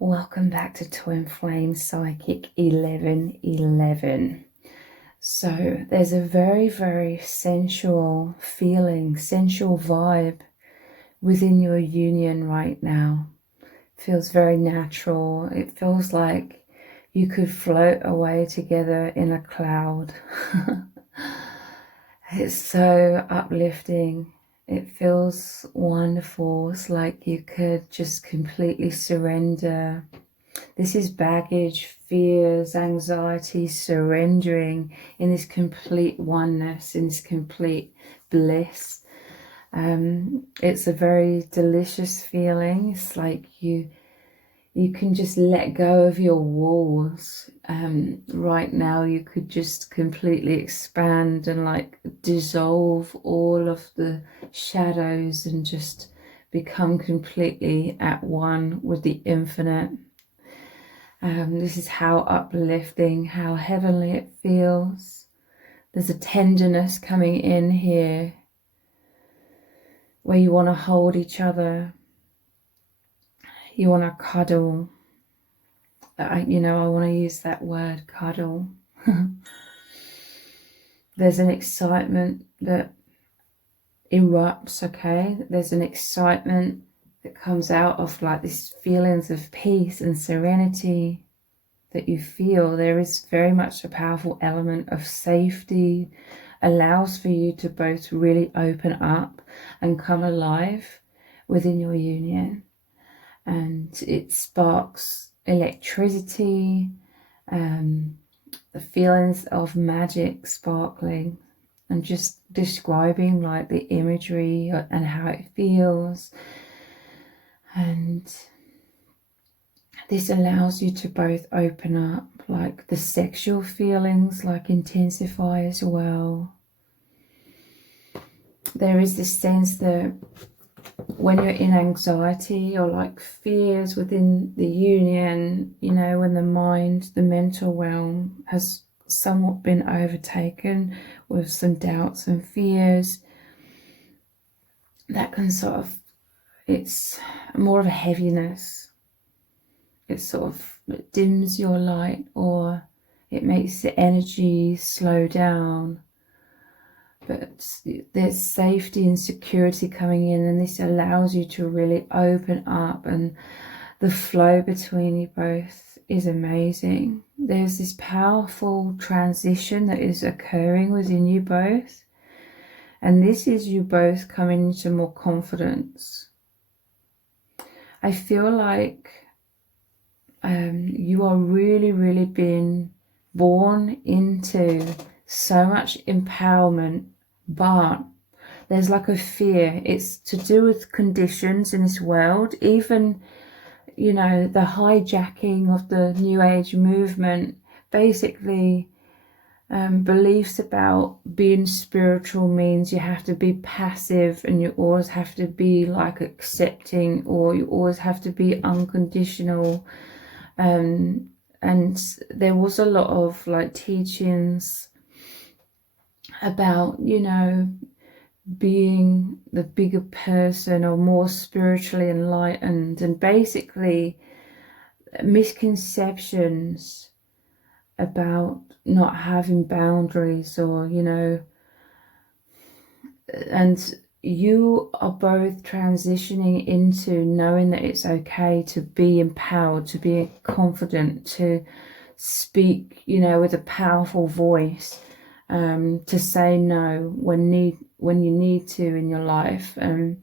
Welcome back to Twin Flame Psychic 1111. So there's a very, very sensual feeling, sensual vibe within your union right now. It feels very natural. It feels like you could float away together in a cloud. It's so uplifting. It feels wonderful. It's like you could just completely surrender. This is baggage, fears, anxiety, surrendering in this complete oneness, in this complete bliss. It's a very delicious feeling. It's like you can just let go of your walls. Right now you could just completely expand and like dissolve all of the shadows and just become completely at one with the infinite. This is how uplifting, how heavenly it feels. There's a tenderness coming in here where you want to hold each other. You want to cuddle. I want to use that word, cuddle. There's an excitement that erupts, okay? There's an excitement that comes out of like these feelings of peace and serenity that you feel. There is very much a powerful element of safety, allows for you to both really open up and come alive within your union. And it sparks electricity, the feelings of magic sparkling, and just describing like the imagery and how it feels. And this allows you to both open up, like the sexual feelings like intensify as well. There is this sense that when you're in anxiety or like fears within the union, when the mind, the mental realm has somewhat been overtaken with some doubts and fears, that can it's more of a heaviness. It it dims your light, or it makes the energy slow down. But there's safety and security coming in, and this allows you to really open up, and the flow between you both is amazing. There's this powerful transition that is occurring within you both, and this is you both coming into more confidence. I feel like you are really, really being born into so much empowerment, but there's like a fear. It's to do with conditions in this world, even the hijacking of the New Age movement, basically beliefs about being spiritual means you have to be passive, and you always have to be like accepting, or you always have to be unconditional. And there was a lot of like teachings about being the bigger person or more spiritually enlightened, and basically misconceptions about not having boundaries, or and you are both transitioning into knowing that it's okay to be empowered, to be confident, to speak with a powerful voice, to say no when you need to in your life, and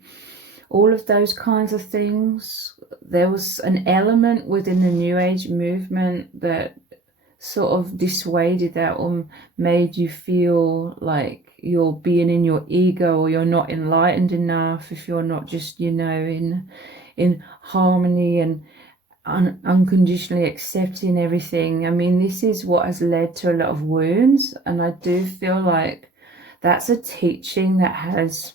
all of those kinds of things. There was an element within the New Age movement that sort of dissuaded that, or made you feel like you're being in your ego, or you're not enlightened enough if you're not just in harmony and unconditionally accepting everything. I mean, this is what has led to a lot of wounds, and I do feel like that's a teaching that has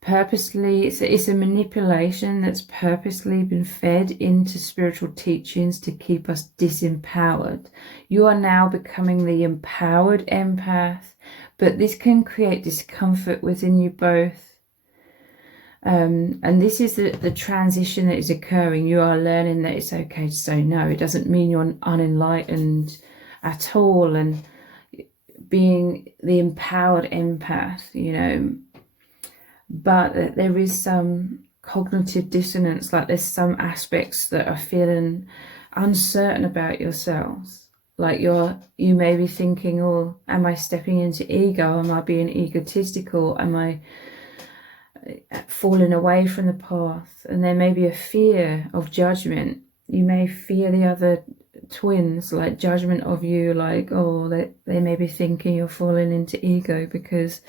purposely, it's a manipulation that's purposely been fed into spiritual teachings to keep us disempowered. You are now becoming the empowered empath, but this can create discomfort within you both. And this is the transition that is occurring. You are learning that it's okay to say no. It doesn't mean you're unenlightened at all, and being the empowered empath, you know, but there is some cognitive dissonance, like there's some aspects that are feeling uncertain about yourselves. Like you may be thinking, oh, am I stepping into ego? Am I being egotistical? Am I falling away from the path? And there may be a fear of judgment. You may fear the other twins, like judgment of you, like, oh, they may be thinking you're falling into ego because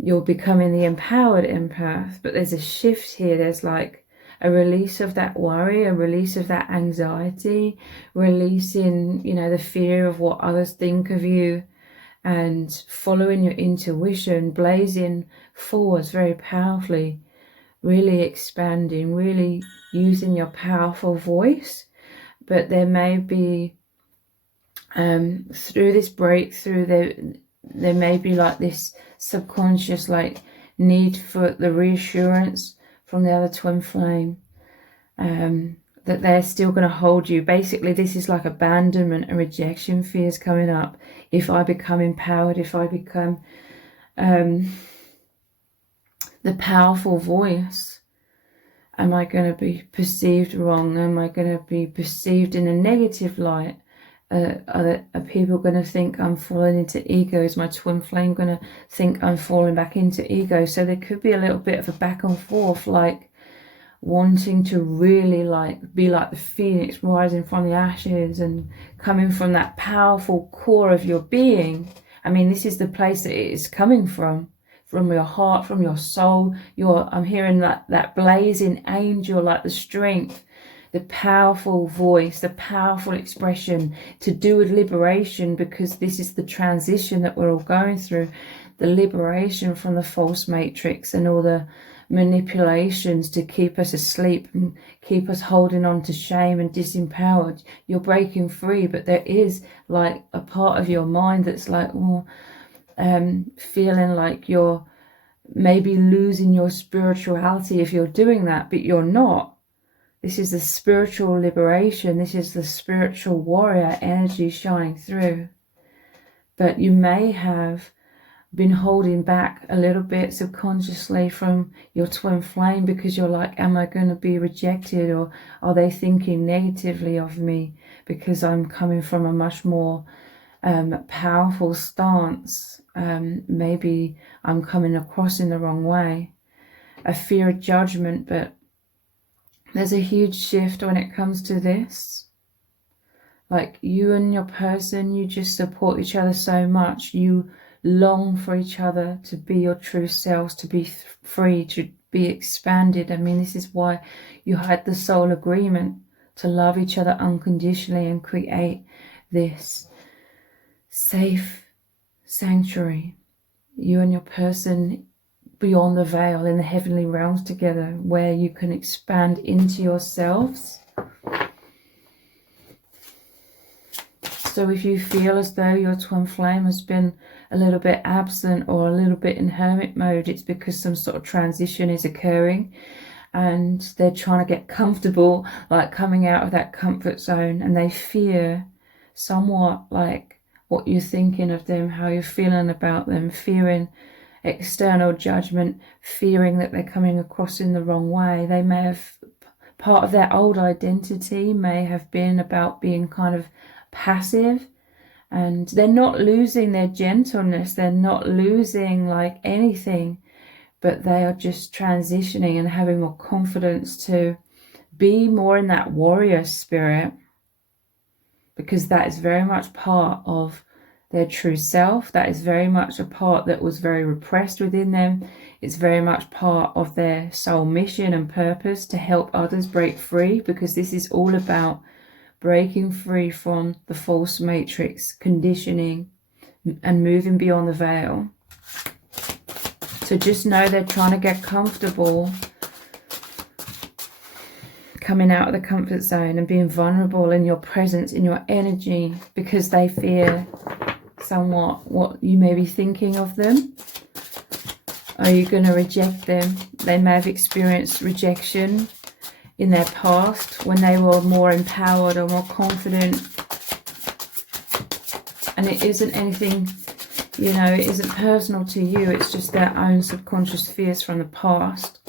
you're becoming the empowered empath. But there's a shift here. There's like a release of that worry, a release of that anxiety, releasing, you know, the fear of what others think of you, and following your intuition, blazing forwards very powerfully, really expanding, really using your powerful voice. But there may be, through this breakthrough, there may be like this subconscious like need for the reassurance from the other twin flame, that they're still going to hold you. Basically, this is like abandonment and rejection fears coming up. If I become empowered, if I become the powerful voice, am I going to be perceived wrong? Am I going to be perceived in a negative light? Are people going to think I'm falling into ego? Is my twin flame going to think I'm falling back into ego? So there could be a little bit of a back and forth, like wanting to really like be like the phoenix rising from the ashes and coming from that powerful core of your being. I mean, this is the place that it is coming from your heart, from your soul. I'm hearing that blazing angel, like the strength, the powerful voice, the powerful expression to do with liberation, because this is the transition that we're all going through, the liberation from the false matrix and all the manipulations to keep us asleep and keep us holding on to shame and disempowered. You're breaking free, but there is like a part of your mind that's like, feeling like you're maybe losing your spirituality if you're doing that, but you're not. This is the spiritual liberation. This is the spiritual warrior energy shining through. But you may have been holding back a little bit subconsciously from your twin flame because you're like, am I going to be rejected, or are they thinking negatively of me because I'm coming from a much more powerful stance? Maybe I'm coming across in the wrong way. A fear of judgment. But there's a huge shift when it comes to this. Like, you and your person, you just support each other so much. You long for each other to be your true selves, to be free, to be expanded. I mean, this is why you had the soul agreement to love each other unconditionally and create this safe sanctuary, you and your person beyond the veil in the heavenly realms together, where you can expand into yourselves. So if you feel as though your twin flame has been a little bit absent or a little bit in hermit mode, it's because some sort of transition is occurring and they're trying to get comfortable, like coming out of that comfort zone, and they fear somewhat like what you're thinking of them, how you're feeling about them, fearing external judgment, fearing that they're coming across in the wrong way. They may have, part of their old identity may have been about being kind of passive, and they're not losing their gentleness, they're not losing like anything, but they are just transitioning and having more confidence to be more in that warrior spirit, because that is very much part of their true self. That is very much a part that was very repressed within them. It's very much part of their soul mission and purpose to help others break free, because this is all about breaking free from the false matrix conditioning and moving beyond the veil. So just know they're trying to get comfortable coming out of the comfort zone and being vulnerable in your presence, in your energy, because they fear somewhat what you may be thinking of them. Are you going to reject them? They may have experienced rejection in their past when they were more empowered or more confident. And it isn't anything, you know, it isn't personal to you. It's just their own subconscious fears from the past.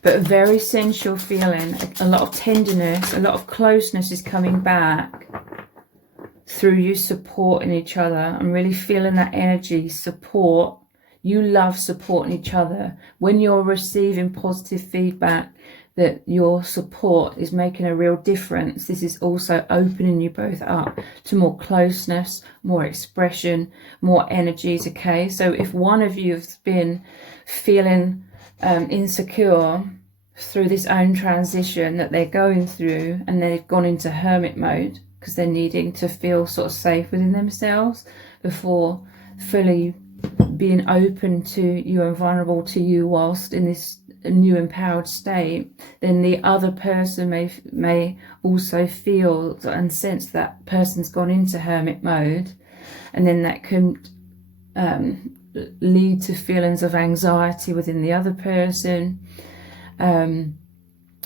But a very sensual feeling, a lot of tenderness, a lot of closeness is coming back through you supporting each other. I'm really feeling that energy, support. You love supporting each other. When you're receiving positive feedback that your support is making a real difference, this is also opening you both up to more closeness, more expression, more energies, okay? So if one of you has been feeling insecure through this own transition that they're going through, and they've gone into hermit mode because they're needing to feel sort of safe within themselves before fully being open to you and vulnerable to you whilst in this new empowered state, then the other person may also feel and sense that person's gone into hermit mode, and then that can lead to feelings of anxiety within the other person.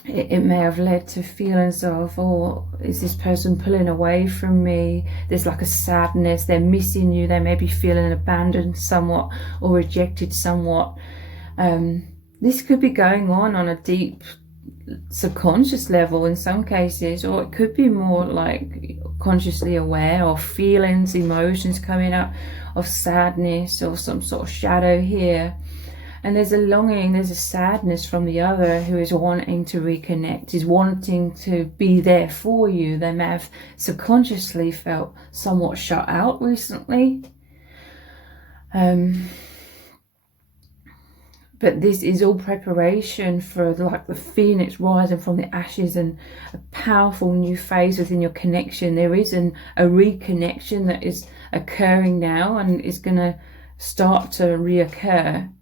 It may have led to feelings of, oh, is this person pulling away from me? There's like a sadness, they're missing you, they may be feeling abandoned somewhat or rejected somewhat. This could be going on a deep subconscious level in some cases, or it could be more like consciously aware, or feelings, emotions coming up of sadness or some sort of shadow here. And there's a longing, there's a sadness from the other who is wanting to reconnect, is wanting to be there for you. They may have subconsciously felt somewhat shut out recently. But this is all preparation for like the phoenix rising from the ashes and a powerful new phase within your connection. There is a reconnection that is occurring now and is going to start to reoccur,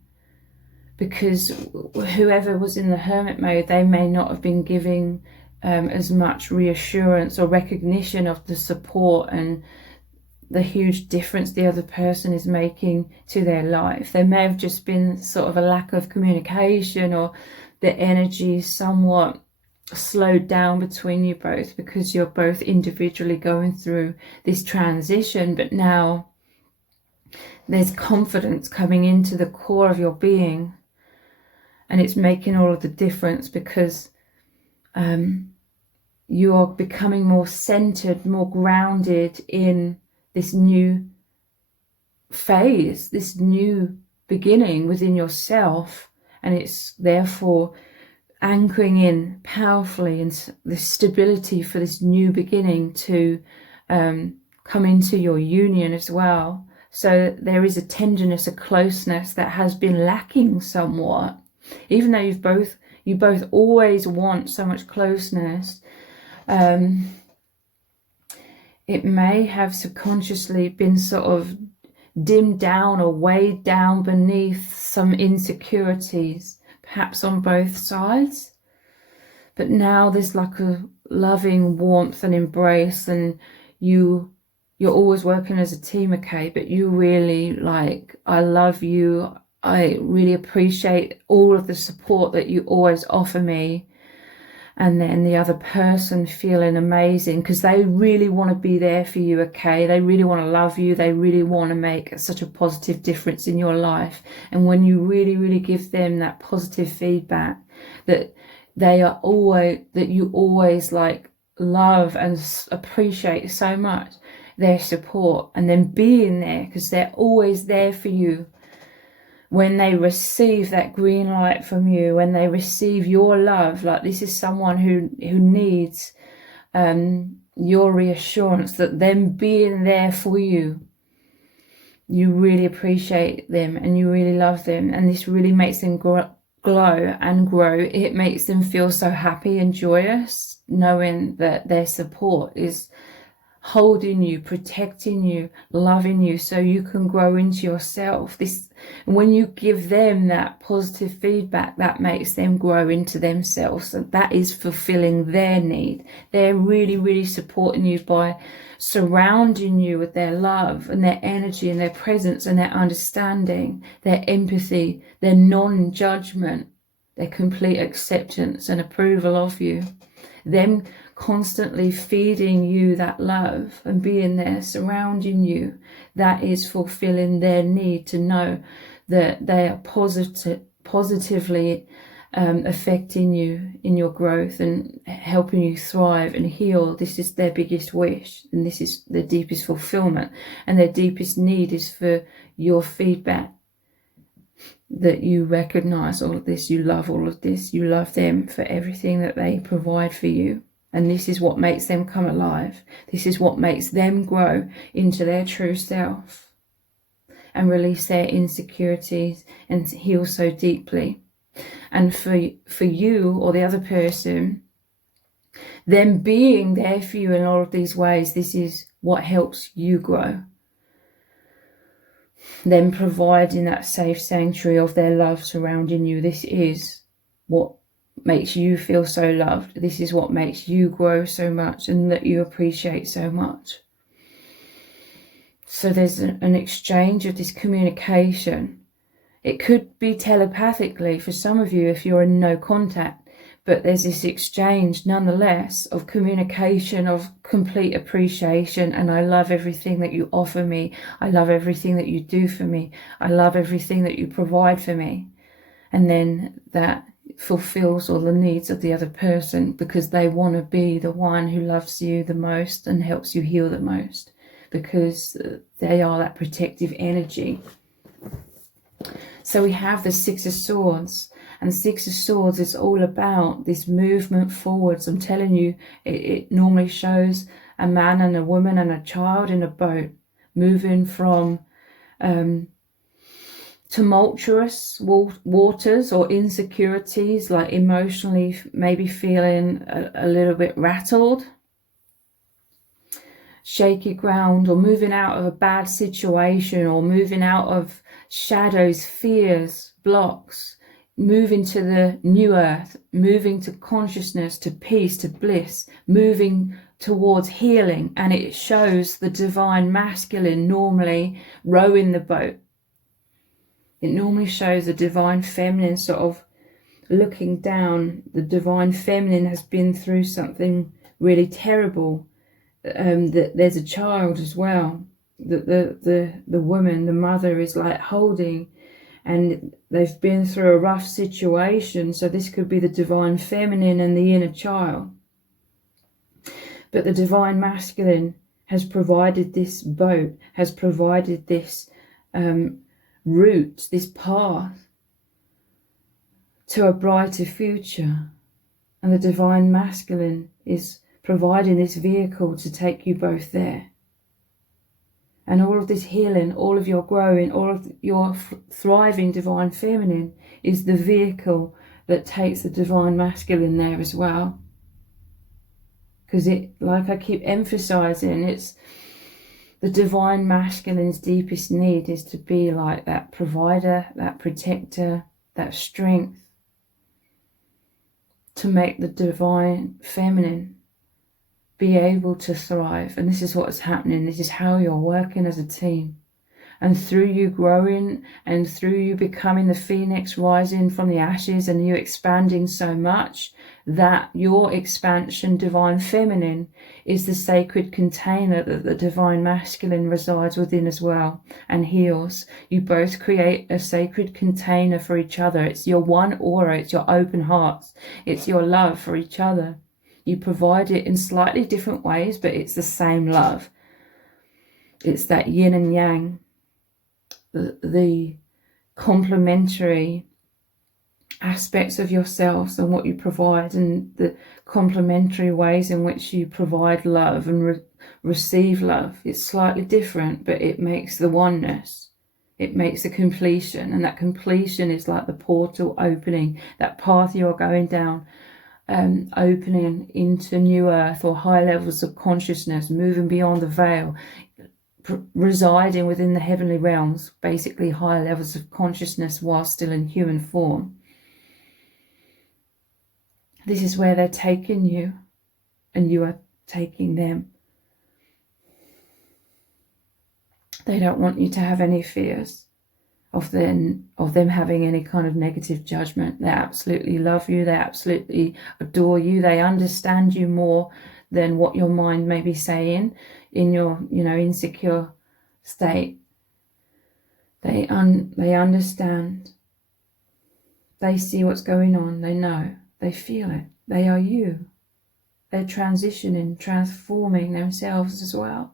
because whoever was in the hermit mode, they may not have been giving as much reassurance or recognition of the support and the huge difference the other person is making to their life. There may have just been sort of a lack of communication, or the energy somewhat slowed down between you both because you're both individually going through this transition. But now there's confidence coming into the core of your being, and it's making all of the difference because you are becoming more centered, more grounded in this new phase, this new beginning within yourself, and it's therefore anchoring in powerfully in this stability for this new beginning to come into your union as well. So there is a tenderness, a closeness that has been lacking somewhat, even though you both always want so much closeness. It may have subconsciously been sort of dimmed down or weighed down beneath some insecurities, perhaps on both sides. But now there's like a loving warmth and embrace, and you're always working as a team, okay? But you really like, I love you. I really appreciate all of the support that you always offer me. And then the other person feeling amazing because they really want to be there for you, okay? They really want to love you. They really want to make such a positive difference in your life. And when you really, really give them that positive feedback that you always like love and appreciate so much, their support, and then being there because they're always there for you. When they receive that green light from you, when they receive your love, like this is someone who needs your reassurance that them being there for you, you really appreciate them and you really love them, and this really makes them glow and grow. It makes them feel so happy and joyous knowing that their support is holding you, protecting you, loving you so you can grow into yourself. When you give them that positive feedback, that makes them grow into themselves, and that is fulfilling their need. They're really, really supporting you by surrounding you with their love and their energy and their presence and their understanding, their empathy, their non-judgment, their complete acceptance and approval of you. Them constantly feeding you that love and being there surrounding you, that is fulfilling their need to know that they are positively affecting you in your growth and helping you thrive and heal. This is their biggest wish, and this is their deepest fulfillment, and their deepest need is for your feedback, that you recognize all of this, you love all of this, you love them for everything that they provide for you. And this is what makes them come alive. This is what makes them grow into their true self and release their insecurities and heal so deeply. And for you or the other person, them being there for you in all of these ways, this is what helps you grow. Them providing that safe sanctuary of their love surrounding you, this is what makes you feel so loved. This is what makes you grow so much and that you appreciate so much. So there's an exchange of this communication. It could be telepathically for some of you if you're in no contact, but there's this exchange nonetheless of communication, of complete appreciation. And I love everything that you offer me. I love everything that you do for me. I love everything that you provide for me. And then that fulfills all the needs of the other person, because they want to be the one who loves you the most and helps you heal the most, because they are that protective energy. So we have the Six of Swords, and Six of Swords is all about this movement forwards. I'm telling you, it normally shows a man and a woman and a child in a boat moving from tumultuous waters or insecurities, like emotionally maybe feeling a little bit rattled, shaky ground, or moving out of a bad situation, or moving out of shadows, fears, blocks, moving to the new earth, moving to consciousness, to peace, to bliss, moving towards healing. And it shows the divine masculine normally rowing the boat. It normally shows the divine feminine sort of looking down. The divine feminine has been through something really terrible. That there's a child as well. That the woman, the mother, is like holding, and they've been through a rough situation. So this could be the divine feminine and the inner child. But the divine masculine has provided this boat, has provided this route, this path to a brighter future. And the divine masculine is providing this vehicle to take you both there. And all of this healing, all of your growing, all of your thriving divine feminine is the vehicle that takes the divine masculine there as well. Because it, like I keep emphasizing, it's the divine masculine's deepest need is to be like that provider, that protector, that strength, to make the divine feminine be able to thrive. And this is what's happening. This is how you're working as a team. And through you growing and through you becoming the phoenix rising from the ashes and you expanding so much, that your expansion, divine feminine, is the sacred container that the divine masculine resides within as well and heals. You both create a sacred container for each other. It's your one aura. It's your open hearts. It's your love for each other. You provide it in slightly different ways, but it's the same love. It's that yin and yang, the complementary aspects of yourselves and what you provide, and the complementary ways in which you provide love and receive love. It's slightly different, but it makes the oneness. It makes the completion, and that completion is like the portal opening, that path you are going down opening into new earth or high levels of consciousness, moving beyond the veil, residing within the heavenly realms, basically higher levels of consciousness while still in human form. This is where they're taking you, and you are taking them. They don't want you to have any fears of them having any kind of negative judgment. They absolutely love you. They absolutely adore you. They understand you more than what your mind may be saying in your, insecure state. They understand. They see what's going on. They know. They feel it. They are you. They're transitioning, transforming themselves as well.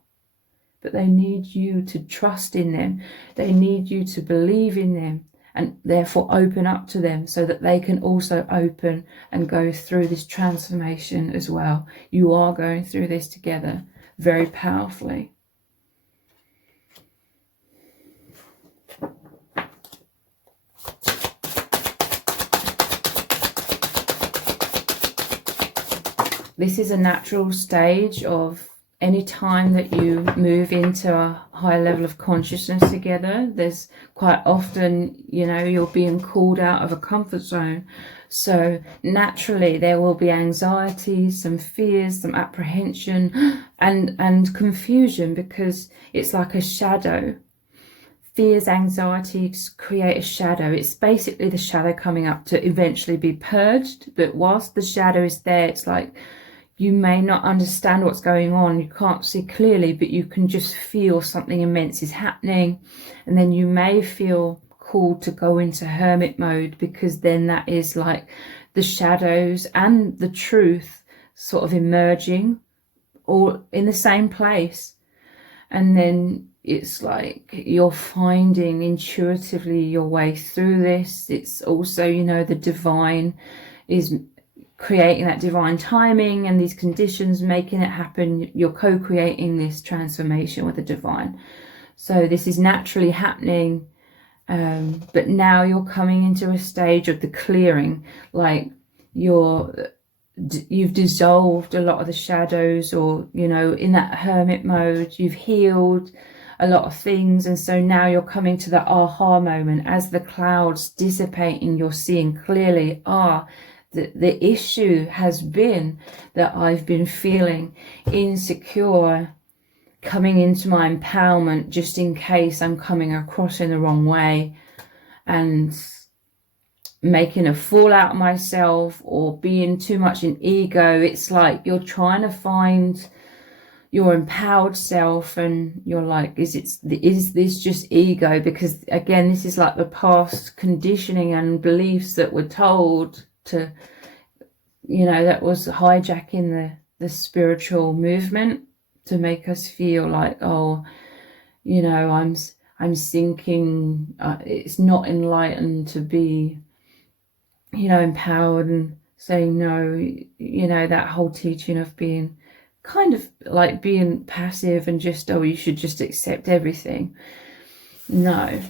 But they need you to trust in them. They need you to believe in them and therefore open up to them so that they can also open and go through this transformation as well. You are going through this together very powerfully. This is a natural stage of any time that you move into a high level of consciousness together. There's quite often, you're being called out of a comfort zone. So naturally there will be anxiety, some fears, some apprehension and confusion, because it's like a shadow. Fears, anxieties create a shadow. It's basically the shadow coming up to eventually be purged. But whilst the shadow is there, it's like, you may not understand what's going on. You can't see clearly, but you can just feel something immense is happening. And then you may feel called to go into hermit mode, because then that is like the shadows and the truth sort of emerging all in the same place. And then it's like you're finding intuitively your way through this. It's also, the divine is creating that divine timing and these conditions, making it happen. You're co-creating this transformation with the divine. So this is naturally happening, but now you're coming into a stage of the clearing, like you've dissolved a lot of the shadows, or in that hermit mode you've healed a lot of things. And so now you're coming to that aha moment. As the clouds dissipating, you're seeing clearly, the issue has been that I've been feeling insecure, coming into my empowerment just in case I'm coming across in the wrong way and making a fool out of myself or being too much in ego. It's like you're trying to find your empowered self, and you're like, is this just ego? Because again, this is like the past conditioning and beliefs that were told to, that was hijacking the spiritual movement to make us feel like, I'm thinking it's not enlightened to be, empowered, and saying no, that whole teaching of being kind of like being passive and just, you should just accept everything. No,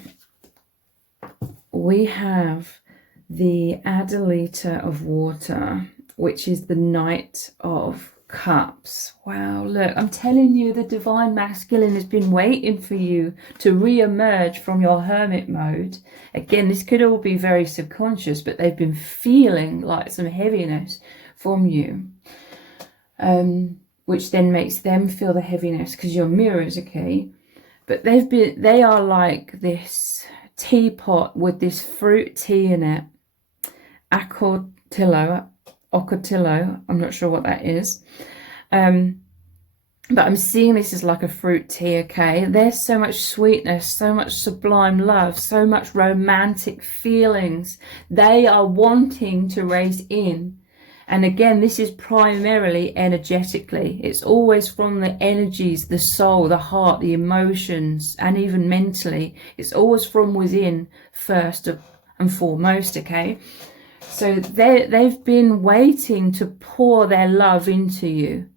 we have the Adalita of water, which is the Knight of Cups. Wow, look, I'm telling you, the divine masculine has been waiting for you to re-emerge from your hermit mode. Again, this could all be very subconscious, but they've been feeling like some heaviness from you, which then makes them feel the heaviness because you're mirrors, okay? But they are like this teapot with this fruit tea in it. Ocotillo, I'm not sure what that is. But I'm seeing this as like a fruit tea, okay? There's so much sweetness, so much sublime love, so much romantic feelings they are wanting to raise in. And again, this is primarily energetically. It's always from the energies, the soul, the heart, the emotions, and even mentally. It's always from within first and foremost, okay? So they've been waiting to pour their love into you.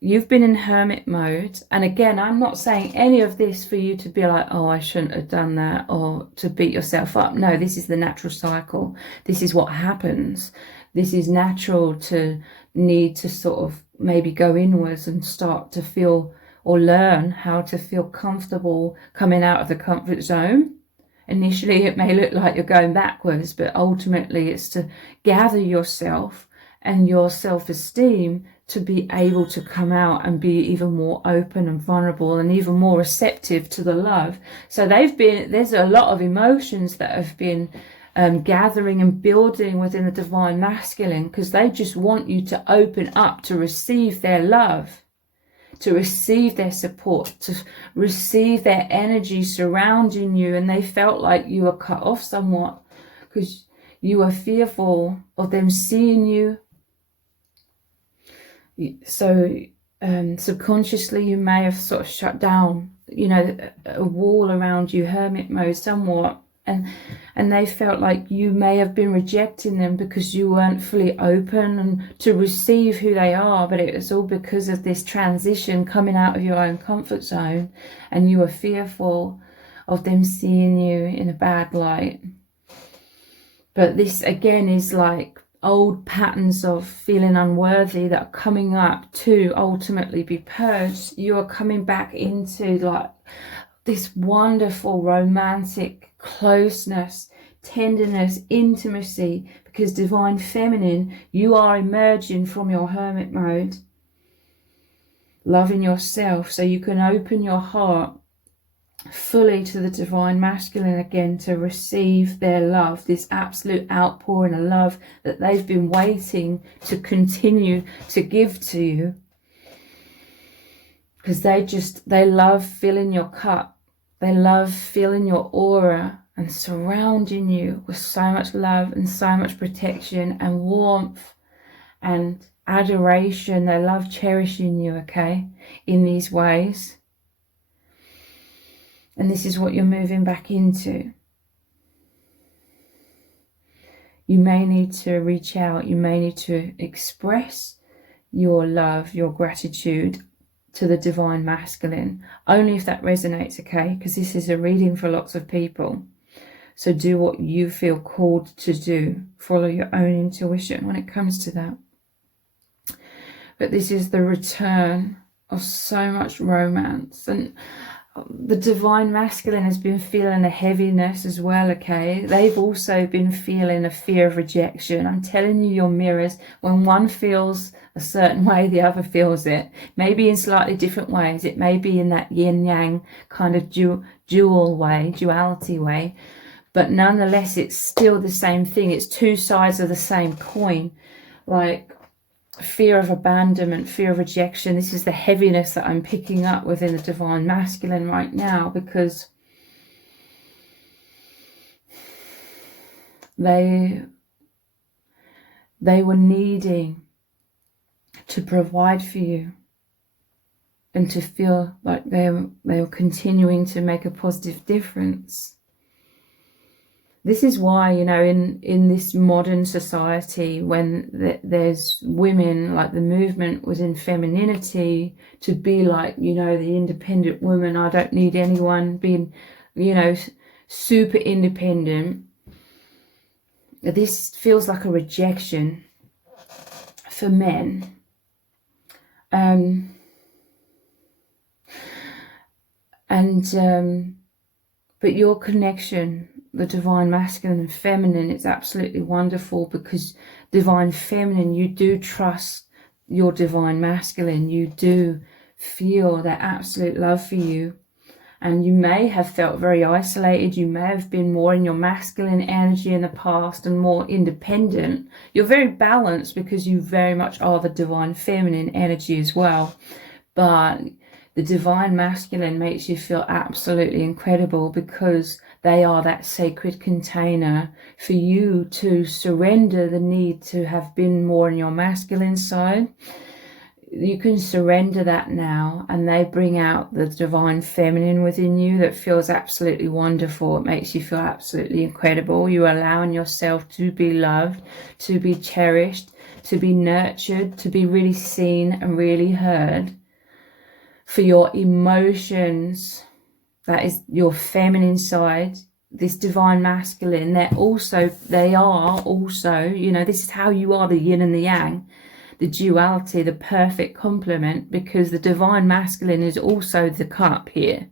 You've been in hermit mode. And again, I'm not saying any of this for you to be like, oh, I shouldn't have done that, or to beat yourself up. No, this is the natural cycle. This is what happens. this is natural to need to sort of maybe go inwards and start to feel or learn how to feel comfortable coming out of the comfort zone. Initially, it may look like you're going backwards, but ultimately it's to gather yourself and your self-esteem to be able to come out and be even more open and vulnerable and even more receptive to the love. So there's a lot of emotions that have been gathering and building within the divine masculine, because they just want you to open up to receive their love, to receive their support, to receive their energy surrounding you. And they felt like you were cut off somewhat because you were fearful of them seeing you. So subconsciously you may have sort of shut down, you know, a wall around you, hermit mode somewhat, and they felt like you may have been rejecting them because you weren't fully open and to receive who they are. But it was all because of this transition coming out of your own comfort zone, and you were fearful of them seeing you in a bad light. But this again is like old patterns of feeling unworthy that are coming up to ultimately be purged. You are coming back into like this wonderful romantic closeness, tenderness, intimacy, because divine feminine, you are emerging from your hermit mode, loving yourself, so you can open your heart fully to the divine masculine again, to receive their love, this absolute outpouring of love that they've been waiting to continue to give to you, because they love filling your cup. They love feeling your aura and surrounding you with so much love and so much protection and warmth and adoration. They love cherishing you, okay, in these ways. And this is what you're moving back into. You may need to reach out. You may need to express your love, your gratitude to the divine masculine, only if that resonates, okay? Because this is a reading for lots of people. So do what you feel called to do. Follow your own intuition when it comes to that. But this is the return of so much romance. And the divine masculine has been feeling a heaviness as well, okay? They've also been feeling a fear of rejection. I'm telling you, your mirrors, when one feels a certain way, the other feels it. Maybe in slightly different ways. It may be in that yin-yang kind of duality way. But nonetheless, it's still the same thing. It's two sides of the same coin. Like fear of abandonment, fear of rejection. This is the heaviness that I'm picking up within the divine masculine right now, because they were needing to provide for you and to feel like they were continuing to make a positive difference. This is why, you know, in this modern society, when there's women, like the movement was in femininity, to be like, you know, the independent woman, I don't need anyone, being, you know, super independent. This feels like a rejection for men. But your connection, the divine masculine and feminine, it's absolutely wonderful, because divine feminine, you do trust your divine masculine. You do feel their absolute love for you. And you may have felt very isolated. You may have been more in your masculine energy in the past and more independent. You're very balanced because you very much are the divine feminine energy as well. But the divine masculine makes you feel absolutely incredible, because they are that sacred container for you to surrender the need to have been more in your masculine side. You can surrender that now, and they bring out the divine feminine within you that feels absolutely wonderful. It makes you feel absolutely incredible. You're allowing yourself to be loved, to be cherished, to be nurtured, to be really seen and really heard. For your emotions, that is your feminine side, this divine masculine, they are also, you know, this is how you are, the yin and the yang, the duality, the perfect complement, because the divine masculine is also the cup here.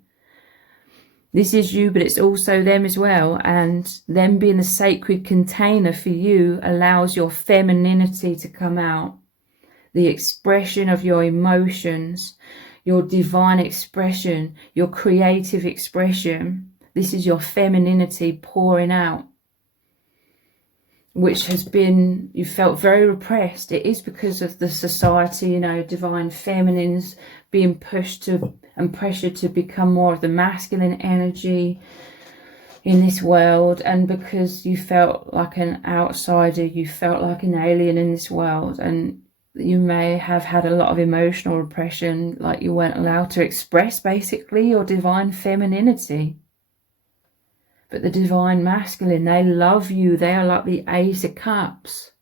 This is you, but it's also them as well. And them being the sacred container for you allows your femininity to come out. The expression of your emotions, your divine expression, your creative expression. This is your femininity pouring out, which has been, you felt very repressed. It is because of the society, you know, divine feminines being pushed to and pressured to become more of the masculine energy in this world, and because you felt like an outsider, you felt like an alien in this world, and you may have had a lot of emotional repression, like you weren't allowed to express basically your divine femininity. But the divine masculine, they love you. They are like the Ace of Cups.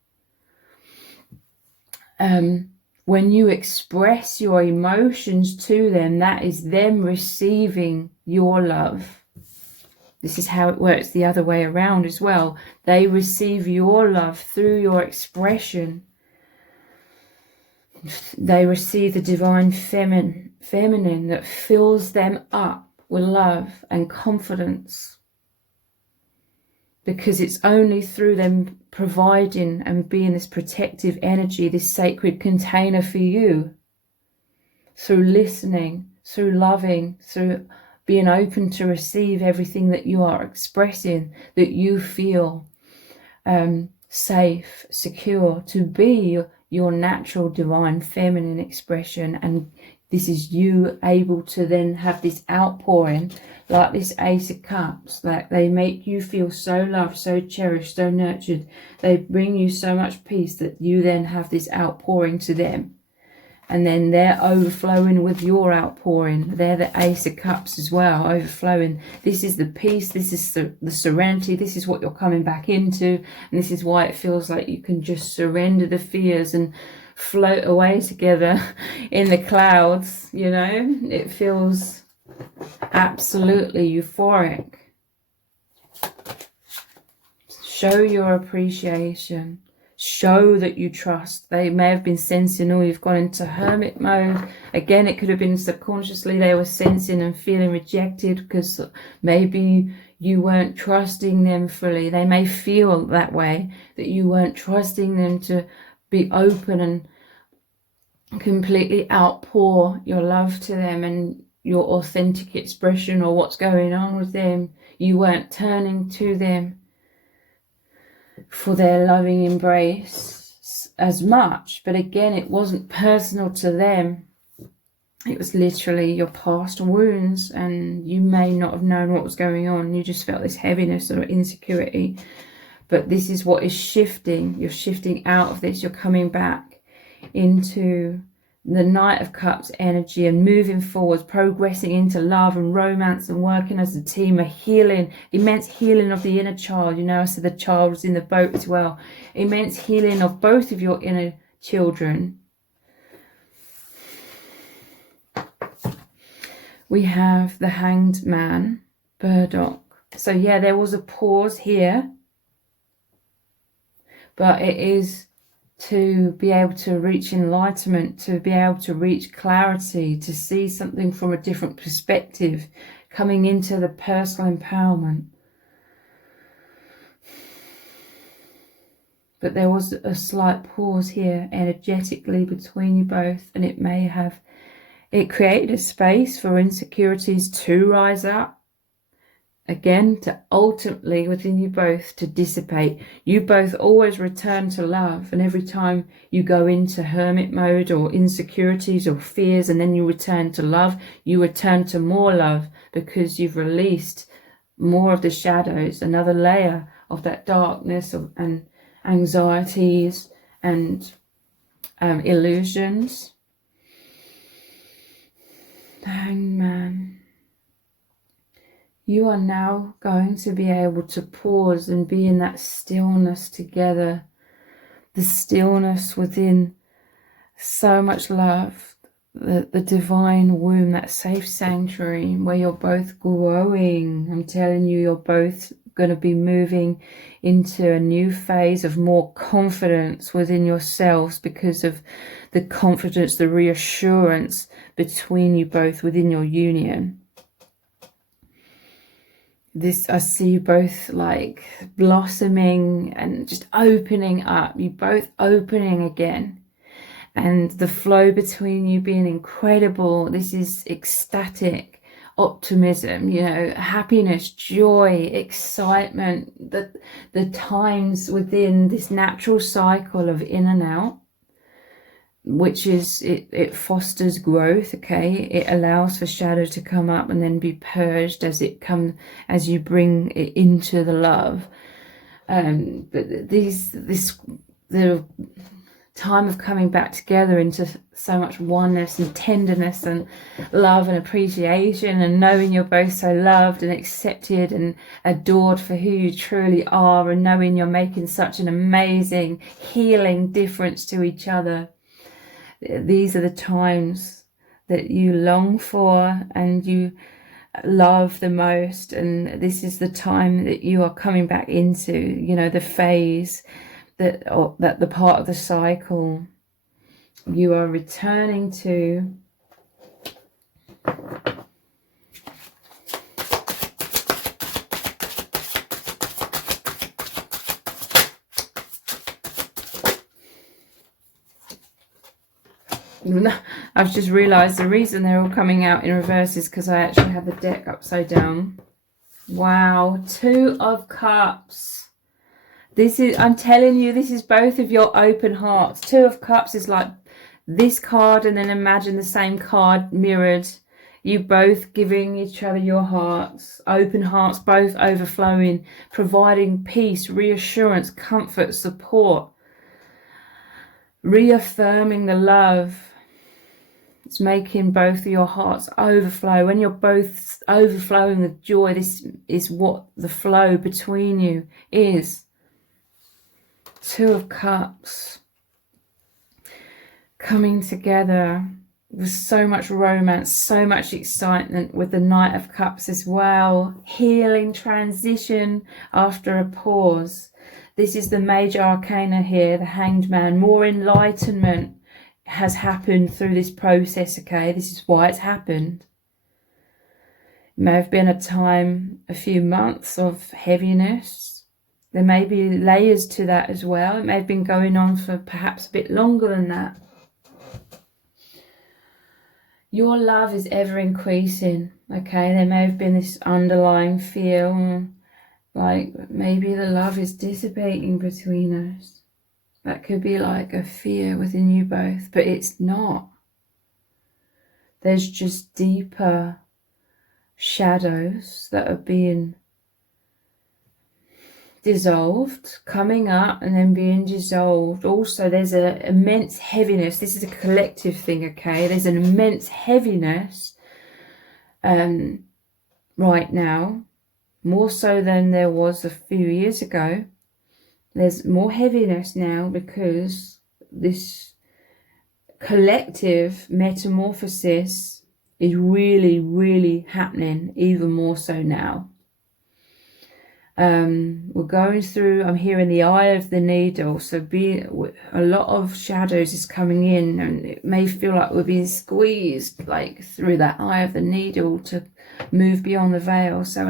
When you express your emotions to them, that is them receiving your love. This is how it works the other way around as well. They receive your love through your expression. They receive the divine feminine that fills them up with love and confidence. Because it's only through them providing and being this protective energy, this sacred container for you, through listening, through loving, through being open to receive everything that you are expressing, that you feel safe, secure, to be your natural divine feminine expression. And this is you able to then have this outpouring, like this Ace of Cups. Like, they make you feel so loved, so cherished, so nurtured. They bring you so much peace that you then have this outpouring to them. And then they're overflowing with your outpouring. They're the Ace of Cups as well, overflowing. This is the peace, this is the serenity, this is what you're coming back into. And this is why it feels like you can just surrender the fears and float away together in the clouds, you know. It feels absolutely euphoric. Show your appreciation. Show that you trust. They may have been sensing, oh, you've gone into hermit mode. Again, it could have been subconsciously they were sensing and feeling rejected because maybe you weren't trusting them fully. They may feel that way, that you weren't trusting them to be open and completely outpour your love to them and your authentic expression, or what's going on with them. You weren't turning to them for their loving embrace as much. But again, it wasn't personal to them. It was literally your past wounds, and you may not have known what was going on. You just felt this heaviness or insecurity. But this is what is shifting. You're shifting out of this. You're coming back into the Knight of Cups energy and moving forward, progressing into love and romance and working as a team, a healing, immense healing of the inner child. You know, I said the child was in the boat as well. Immense healing of both of your inner children. We have the Hanged Man, Burdock. So yeah, there was a pause here, but it is to be able to reach enlightenment, to be able to reach clarity, to see something from a different perspective, coming into the personal empowerment. But there was a slight pause here energetically between you both, and it created a space for insecurities to rise up. Again, to ultimately within you both to dissipate. You both always return to love, and every time you go into hermit mode or insecurities or fears, and then you return to love, you return to more love because you've released more of the shadows, another layer of that darkness and anxieties and illusions. The Hanged Man. You are now going to be able to pause and be in that stillness together. The stillness within so much love. the divine womb, that safe sanctuary where you're both growing. I'm telling you, you're both going to be moving into a new phase of more confidence within yourselves because of the confidence, the reassurance between you both within your union. This, I see you both like blossoming and just opening up. You both opening again. And the flow between you being incredible. This is ecstatic optimism, you know, happiness, joy, excitement. The times within this natural cycle of in and out, which is, it fosters growth, okay? It allows for shadow to come up and then be purged as you bring it into the love. But the time of coming back together into so much oneness and tenderness and love and appreciation, and knowing you're both so loved and accepted and adored for who you truly are, and knowing you're making such an amazing healing difference to each other. These are the times that you long for and you love the most, and this is the time that you are coming back into, you know, the phase that the part of the cycle you are returning to. I've just realized the reason they're all coming out in reverse is because I actually had the deck upside down. Wow, Two of Cups. This is, I'm telling you, this is both of your open hearts. Two of Cups is like this card, and then imagine the same card mirrored. You both giving each other your hearts, open hearts, both overflowing, providing peace, reassurance, comfort, support, reaffirming the love. It's making both of your hearts overflow. When you're both overflowing with joy, this is what the flow between you is. Two of Cups. Coming together with so much romance, so much excitement, with the Knight of Cups as well. Healing transition after a pause. This is the major arcana here, the Hanged Man. More enlightenment has happened through this process, okay? This is why it's happened. It may have been a time, a few months of heaviness. There may be layers to that as well. It may have been going on for perhaps a bit longer than that. Your love is ever increasing, okay? There may have been this underlying fear, like maybe the love is dissipating between us. That could be like a fear within you both, but it's not. There's just deeper shadows that are being dissolved, coming up and then being dissolved. Also, there's an immense heaviness. This is a collective thing, okay? There's an immense heaviness right now, more so than there was a few years ago. There's more heaviness now because this collective metamorphosis is really, really happening, even more so now. We're going through, I'm hearing the eye of the needle, so a lot of shadows is coming in, and it may feel like we're being squeezed like through that eye of the needle to move beyond the veil. So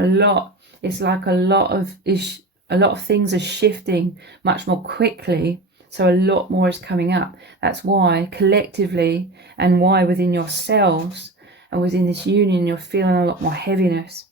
it's like a lot of things are shifting much more quickly, so a lot more is coming up. That's why collectively, and why within yourselves and within this union, you're feeling a lot more heaviness.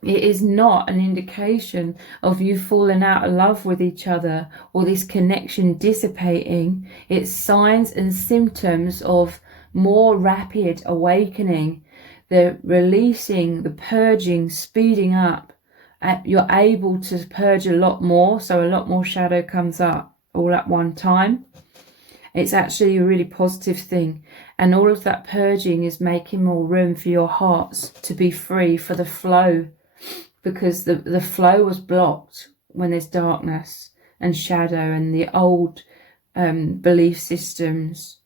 It is not an indication of you falling out of love with each other or this connection dissipating. It's signs and symptoms of more rapid awakening, the releasing, the purging, speeding up. You're able to purge a lot more, so a lot more shadow comes up all at one time. It's actually a really positive thing, and all of that purging is making more room for your hearts to be free for the flow, because the flow was blocked when there's darkness and shadow and the old belief systems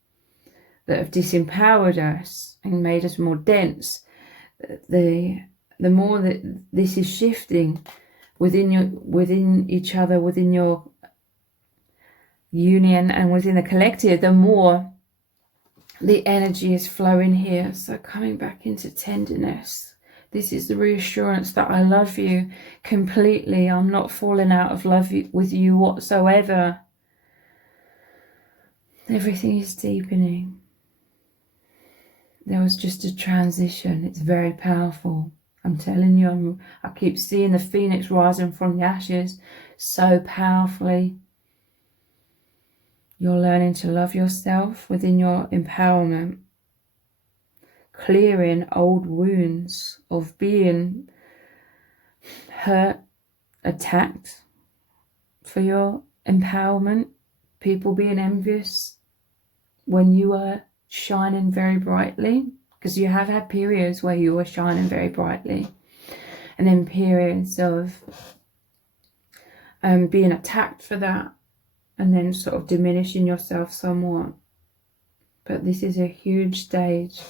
that have disempowered us and made us more dense, the more that this is shifting within each other, within your union and within the collective, the more the energy is flowing here. So coming back into tenderness. This is the reassurance that I love you completely. I'm not falling out of love with you whatsoever. Everything is deepening. There was just a transition. It's very powerful. I'm telling you, I keep seeing the phoenix rising from the ashes so powerfully. You're learning to love yourself within your empowerment, clearing old wounds of being hurt, attacked for your empowerment, people being envious when you were shining very brightly, because you have had periods where you were shining very brightly, and then periods of being attacked for that, and then sort of diminishing yourself somewhat. But this is a huge stage,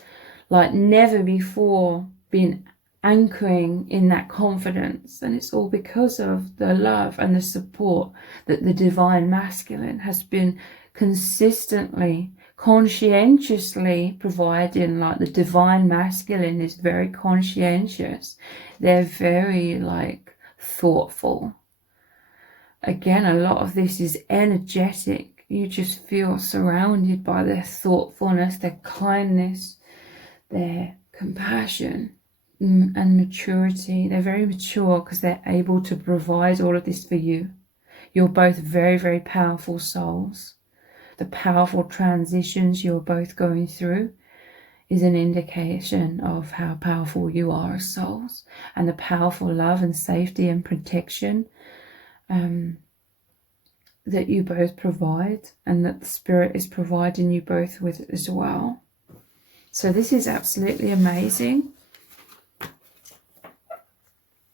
like never before, being anchoring in that confidence. And it's all because of the love and the support that the divine masculine has been consistently, conscientiously providing. Like the divine masculine is very conscientious. They're very like thoughtful. Again, a lot of this is energetic. You just feel surrounded by their thoughtfulness, their kindness, their compassion and maturity. They're very mature because they're able to provide all of this for you. You're both very, very powerful souls. The powerful transitions you're both going through is an indication of how powerful you are as souls, and the powerful love and safety and protection that you both provide, and that the spirit is providing you both with as well. So this is absolutely amazing.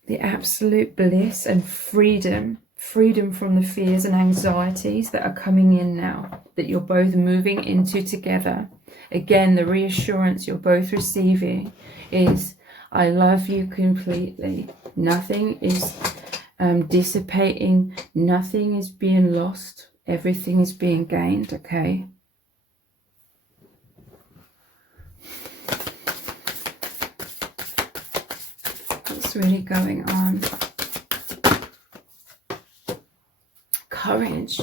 The absolute bliss and freedom from the fears and anxieties that are coming in now, that you're both moving into together. Again, the reassurance you're both receiving is, I love you completely. Nothing is dissipating, nothing is being lost, everything is being gained, okay? What's really going on? Courage.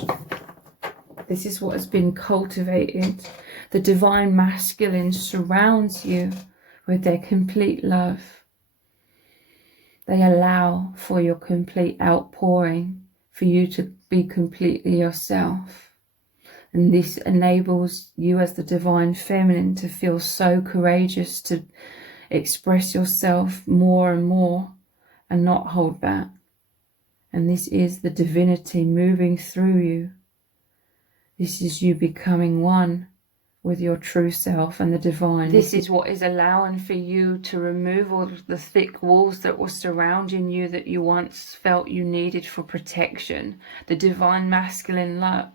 This is what has been cultivated. The divine masculine surrounds you with their complete love. They allow for your complete outpouring, for you to be completely yourself. And this enables you as the divine feminine to feel so courageous to express yourself more and more and not hold back. And this is the divinity moving through you. This is you becoming one with your true self and the divine. This is what is allowing for you to remove all of the thick walls that were surrounding you that you once felt you needed for protection. The divine masculine love,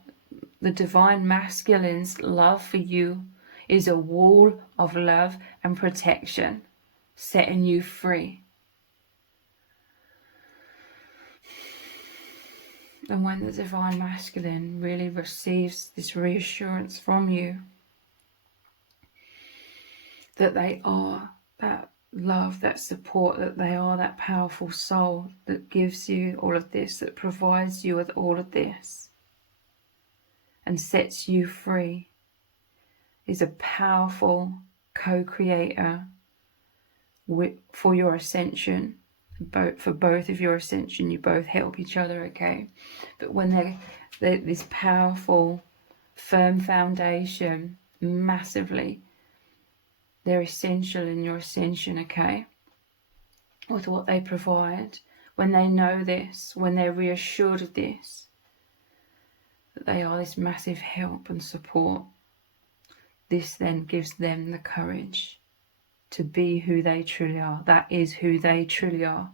the divine masculine's love for you is a wall of love and protection, setting you free. And when the divine masculine really receives this reassurance from you, that they are that love, that support, that they are that powerful soul that gives you all of this, that provides you with all of this and sets you free, is a powerful co-creator for your ascension. For both of your ascension, you both help each other, okay? But when they're this powerful, firm foundation, massively, they're essential in your ascension, okay? With what they provide. When they know this, when they're reassured of this, that they are this massive help and support, this then gives them the courage to be who they truly are. That is who they truly are.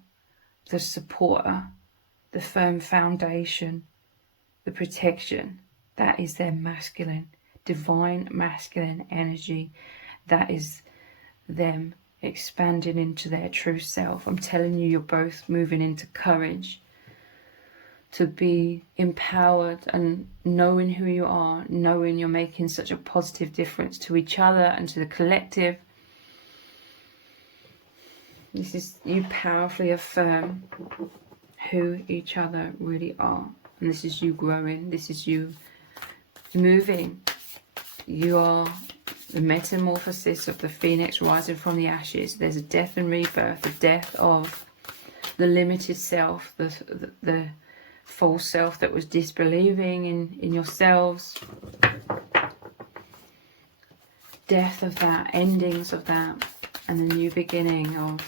The supporter, the firm foundation, the protection. That is their masculine. divine masculine energy. That is them expanding into their true self. I'm telling you, you're both moving into courage, to be empowered and knowing who you are, knowing you're making such a positive difference to each other and to the collective. This is you powerfully affirm who each other really are. And this is you growing. This is you moving. You are the metamorphosis of the phoenix rising from the ashes. There's a death and rebirth, the death of the limited self, the false self that was disbelieving in yourselves. Death of that, endings of that, and the new beginning of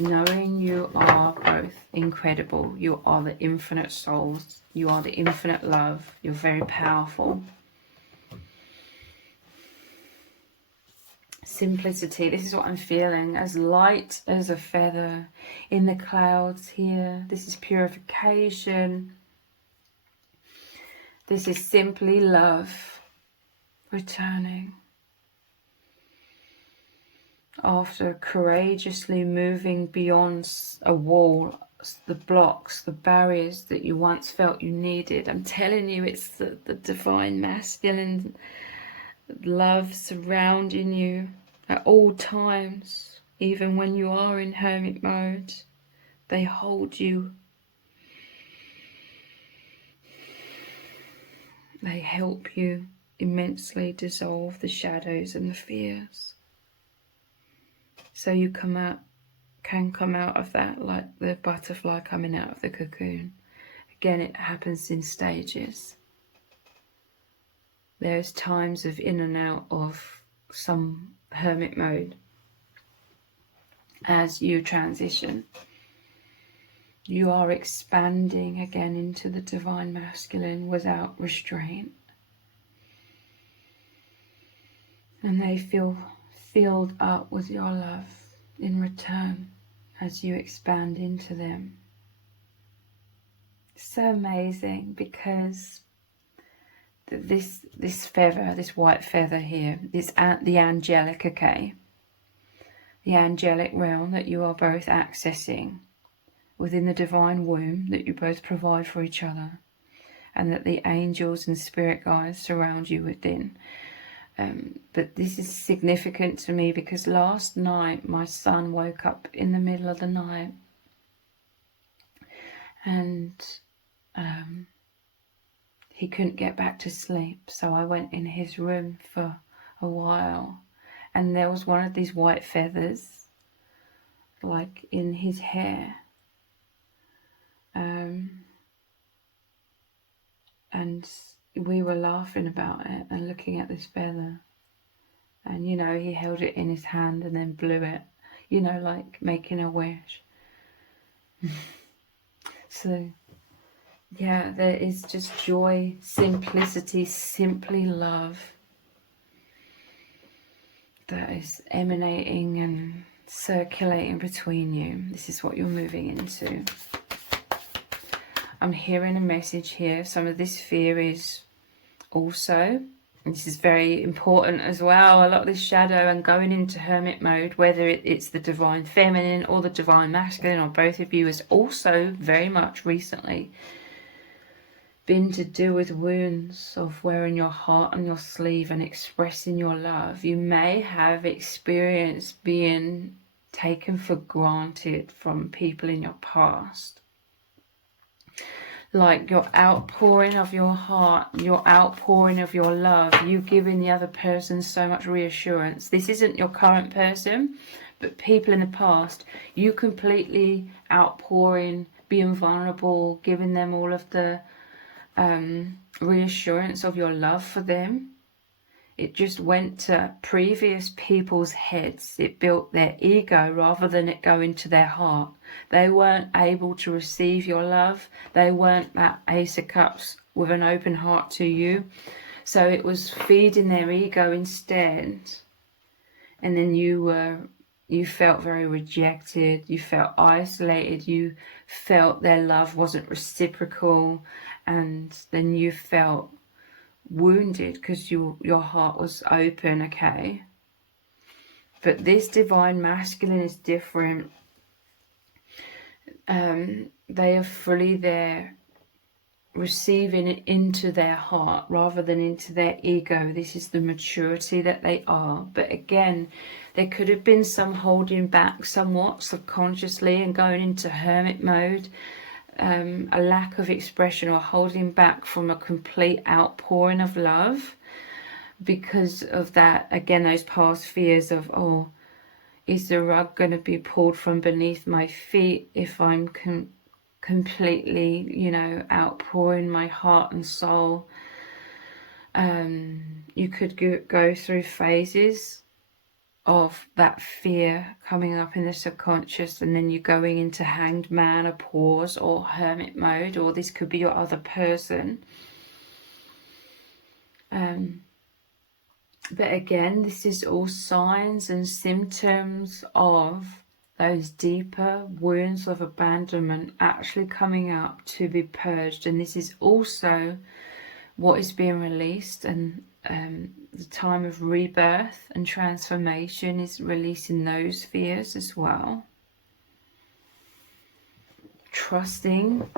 knowing you are both incredible. You are the infinite souls. You are the infinite love. You're very powerful. Simplicity. This is what I'm feeling. As light as a feather in the clouds here. This is purification. This is simply love returning. After courageously moving beyond a wall, the blocks, the barriers that you once felt you needed. I'm telling you, it's the divine masculine love surrounding you at all times. Even when you are in hermit mode, they hold you. They help you immensely dissolve the shadows and the fears. So you can come out of that like the butterfly coming out of the cocoon. Again, it happens in stages. There's times of in and out of some hermit mode as you transition. You are expanding again into the divine masculine without restraint. And they feel filled up with your love in return as you expand into them. So amazing, because this feather, this white feather here, is the angelic, okay? The angelic realm that you are both accessing within the divine womb that you both provide for each other, and that the angels and spirit guides surround you within. But this is significant to me because last night my son woke up in the middle of the night, and he couldn't get back to sleep. So I went in his room for a while, and there was one of these white feathers like in his hair. And we were laughing about it and looking at this feather, and you know, he held it in his hand and then blew it, you know, like making a wish. So yeah, there is just joy, simplicity, simply love that is emanating and circulating between you. This is what you're moving into. I'm hearing a message here. Some of this fear is also, and this is very important as well, a lot of this shadow and going into hermit mode, whether it's the divine feminine or the divine masculine or both of you, is also very much recently been to do with wounds of wearing your heart on your sleeve and expressing your love. You may have experienced being taken for granted from people in your past. Like your outpouring of your heart, your outpouring of your love, you giving the other person so much reassurance. This isn't your current person, but people in the past, you completely outpouring, being vulnerable, giving them all of the reassurance of your love for them. It just went to previous people's heads. It built their ego rather than it going to their heart. They weren't able to receive your love. They weren't that Ace of Cups with an open heart to you. So it was feeding their ego instead. And then you felt very rejected. You felt isolated. You felt their love wasn't reciprocal. And then you felt wounded because your heart was open, okay? But this divine masculine is different. They are fully there, receiving it into their heart rather than into their ego. This is the maturity that they are. But again, there could have been some holding back somewhat subconsciously and going into hermit mode, a lack of expression or holding back from a complete outpouring of love because of that. Again, those past fears of, oh, is the rug going to be pulled from beneath my feet if I'm completely, you know, outpouring my heart and soul? You could go through phases of that fear coming up in the subconscious, and then you're going into hanged man, a pause, or hermit mode, or this could be your other person. But again, this is all signs and symptoms of those deeper wounds of abandonment actually coming up to be purged. And this is also what is being released, and the time of rebirth and transformation is releasing those fears as well. Trusting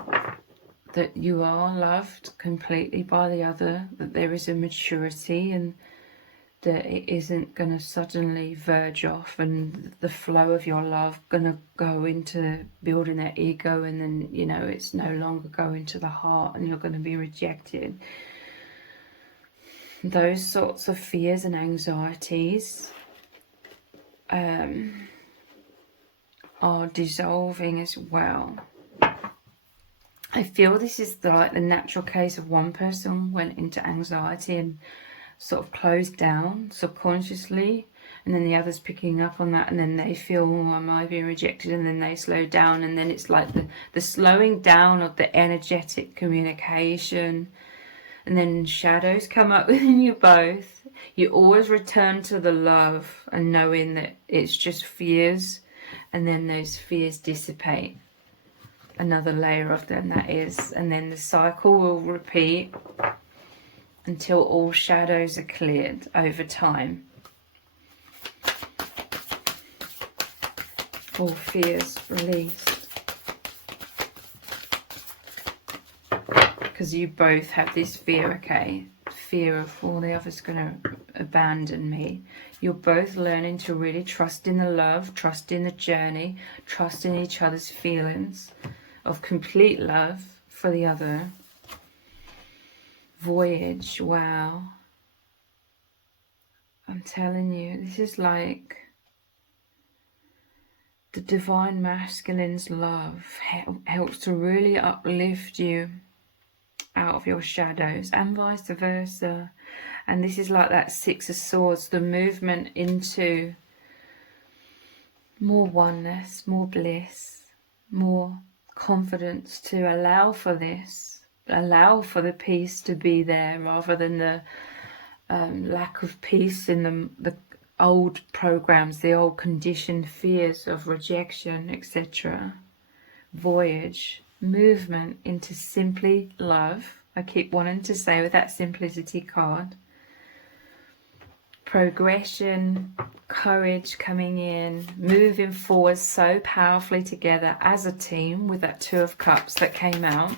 that you are loved completely by the other, that there is a maturity, and that it isn't going to suddenly verge off and the flow of your love going to go into building their ego, and then, you know, it's no longer going to the heart and you're going to be rejected. Those sorts of fears and anxieties are dissolving as well. I feel this is like the natural case of one person went into anxiety and sort of closed down subconsciously, and then the others picking up on that, and then they feel, oh, am I being rejected, and then they slow down, and then it's like the slowing down of the energetic communication, and then shadows come up within you both. You always return to the love and knowing that it's just fears, and then those fears dissipate. Another layer of them, that is, and then the cycle will repeat until all shadows are cleared over time. All fears released. Because you both have this fear, okay? Fear of all the others going to abandon me. You're both learning to really trust in the love, trust in the journey, trust in each other's feelings of complete love for the other. Voyage, wow. I'm telling you, this is like the divine masculine's love helps to really uplift you out of your shadows, and vice versa. And this is like that Six of Swords, the movement into more oneness, more bliss, more confidence to allow for this. Allow for the peace to be there rather than the lack of peace in the old programs, the old conditioned fears of rejection, etc. Voyage, movement into simply love. I keep wanting to say with that simplicity card. Progression, courage coming in, moving forward so powerfully together as a team with that Two of Cups that came out.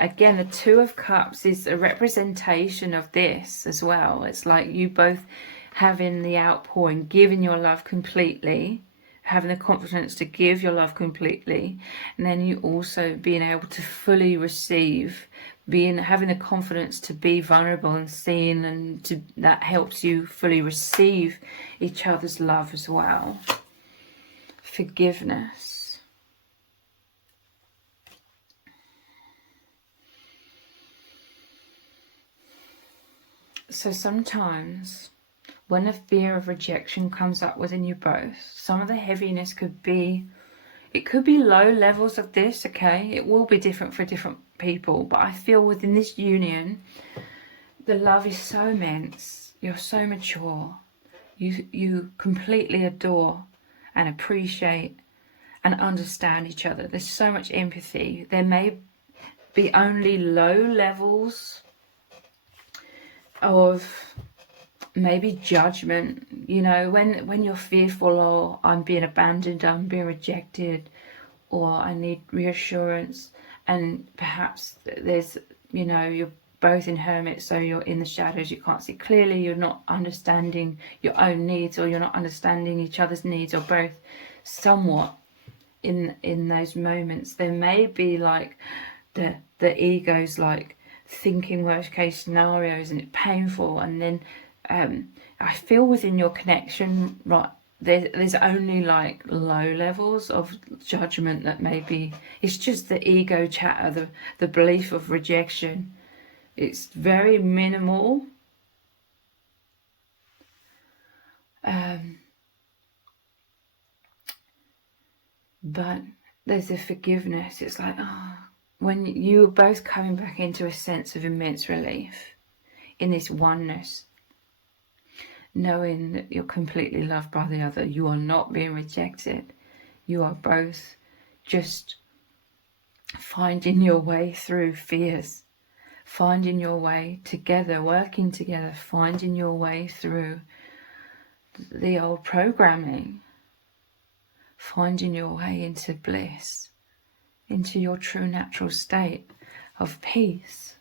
Again, the Two of Cups is a representation of this as well. It's like you both having the outpouring, giving your love completely, having the confidence to give your love completely, and then you also being able to fully receive, having the confidence to be vulnerable and seen, and that helps you fully receive each other's love as well. Forgiveness. So sometimes when the fear of rejection comes up within you both, some of the heaviness could be, it could be low levels of this, okay? It will be different for different people, but I feel within this union, the love is so immense. You're so mature. You completely adore and appreciate and understand each other. There's so much empathy. There may be only low levels of maybe judgment, you know, when you're fearful, or I'm being abandoned, I'm being rejected, or I need reassurance, and perhaps there's, you know, you're both in hermit, so you're in the shadows, you can't see clearly, you're not understanding your own needs, or you're not understanding each other's needs, or both somewhat in those moments. There may be like the ego's like thinking worst case scenarios, and it's painful, and then I feel within your connection, right, there's only like low levels of judgment that maybe it's just the ego chatter, the belief of rejection. It's very minimal. But there's a forgiveness. It's like, oh, when you're both coming back into a sense of immense relief in this oneness, knowing that you're completely loved by the other, you are not being rejected, you are both just finding your way through fears, finding your way together, working together, finding your way through the old programming, finding your way into bliss, into your true natural state of peace.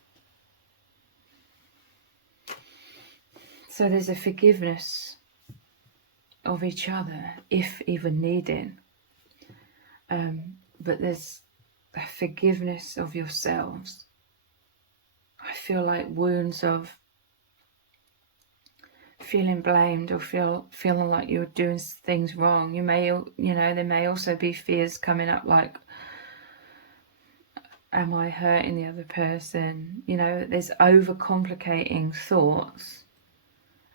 So there's a forgiveness of each other, if even needed. But there's a forgiveness of yourselves. I feel like wounds of feeling blamed, or feeling like you're doing things wrong. You may, you know, there may also be fears coming up like, am I hurting the other person? You know, there's overcomplicating thoughts.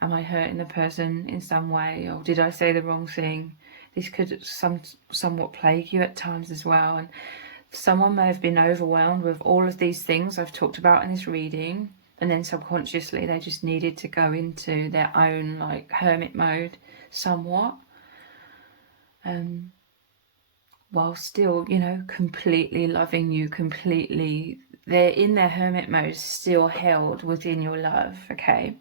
Am I hurting the person in some way? Or did I say the wrong thing? This could somewhat plague you at times as well. And someone may have been overwhelmed with all of these things I've talked about in this reading, and then subconsciously they just needed to go into their own like hermit mode somewhat, while still, you know, completely loving you, completely, they're in their hermit mode, still held within your love. Okay,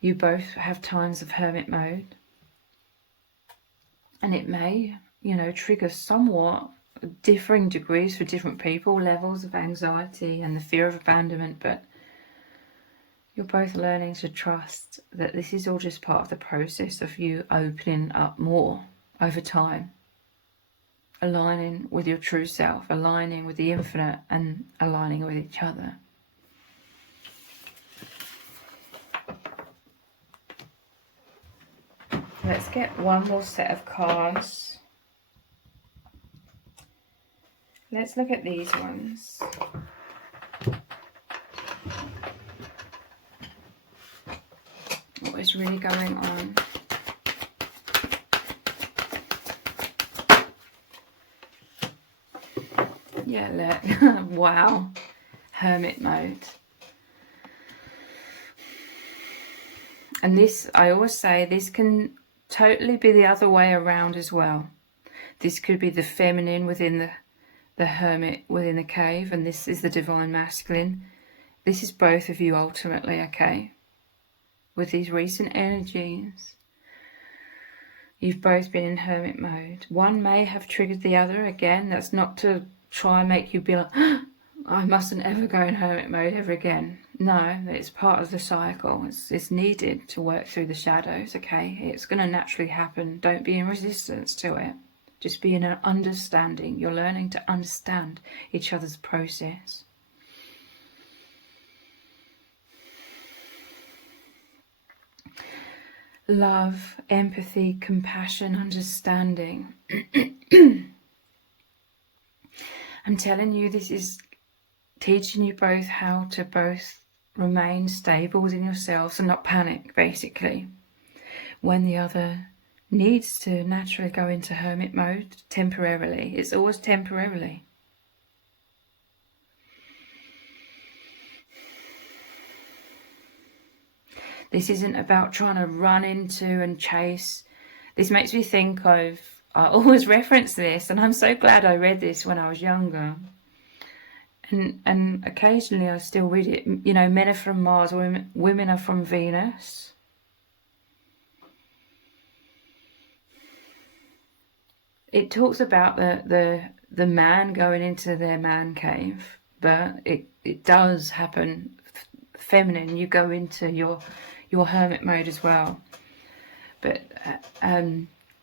you both have times of hermit mode, and it may, you know, trigger somewhat differing degrees for different people, levels of anxiety and the fear of abandonment, but you're both learning to trust that this is all just part of the process of you opening up more over time, aligning with your true self, aligning with the infinite, and aligning with each other. Let's get one more set of cards. Let's look at these ones. What is really going on? Yeah, look. Wow. Hermit mode. And this, I always say, this can totally be the other way around as well. This could be the feminine within the hermit within the cave, and this is the divine masculine. This is both of you ultimately, okay? With these recent energies, you've both been in hermit mode. One may have triggered the other. Again, that's not to try and make you be like, oh, I mustn't ever go in hermit mode ever again. No, it's part of the cycle. It's needed to work through the shadows, okay? It's going to naturally happen. Don't be in resistance to it. Just be in an understanding. You're learning to understand each other's process. Love, empathy, compassion, understanding. I'm telling you, this is teaching you both how to both remain stable within yourselves and not panic, basically, when the other needs to naturally go into hermit mode temporarily. It's always temporarily. This isn't about trying to run into and chase. This makes me think of, I always reference this, and I'm so glad I read this when I was younger. And occasionally I still read it, you know, men are from Mars, women are from Venus. It talks about the man going into their man cave, but it does happen feminine. You go into your hermit mode as well. But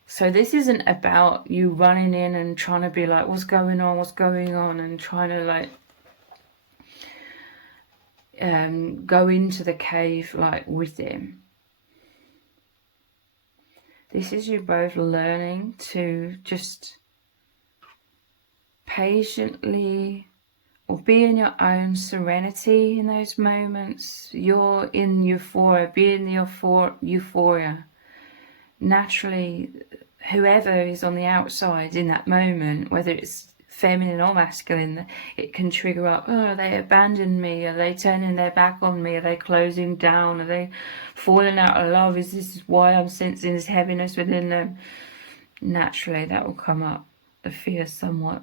so this isn't about you running in and trying to be like, what's going on, and trying to like go into the cave like with them. This is you both learning to just patiently, or be in your own serenity in those moments. You're in euphoria, be in the euphoria. Naturally, whoever is on the outside in that moment, whether it's feminine or masculine, it can trigger up, oh, they abandoned me, are they turning their back on me, are they closing down, are they falling out of love, is this why I'm sensing this heaviness within them? Naturally that will come up, the fear somewhat.